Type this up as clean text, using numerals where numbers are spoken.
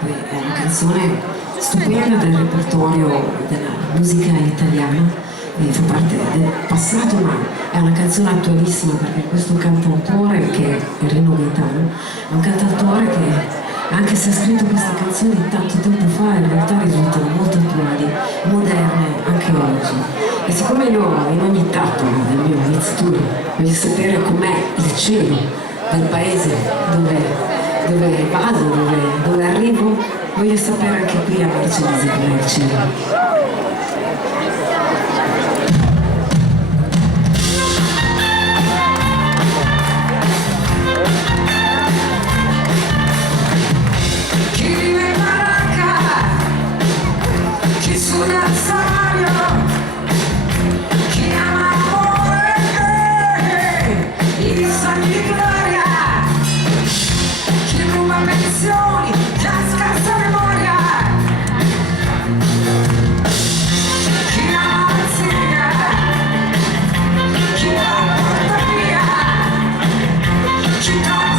è una canzone stupenda del repertorio della musica italiana, fa parte del passato, ma è una canzone attualissima perché questo cantautore, che è Rino Gaetano, è un cantautore che, anche se ha scritto queste canzoni tanto tempo fa, in realtà risultano molto attuali, moderne anche oggi. E siccome io in ogni tappa del mio It's Tour voglio sapere com'è il cielo del paese dove vado, dove arrivo, voglio sapere anche qui a Marcialise com'è il cielo. She don't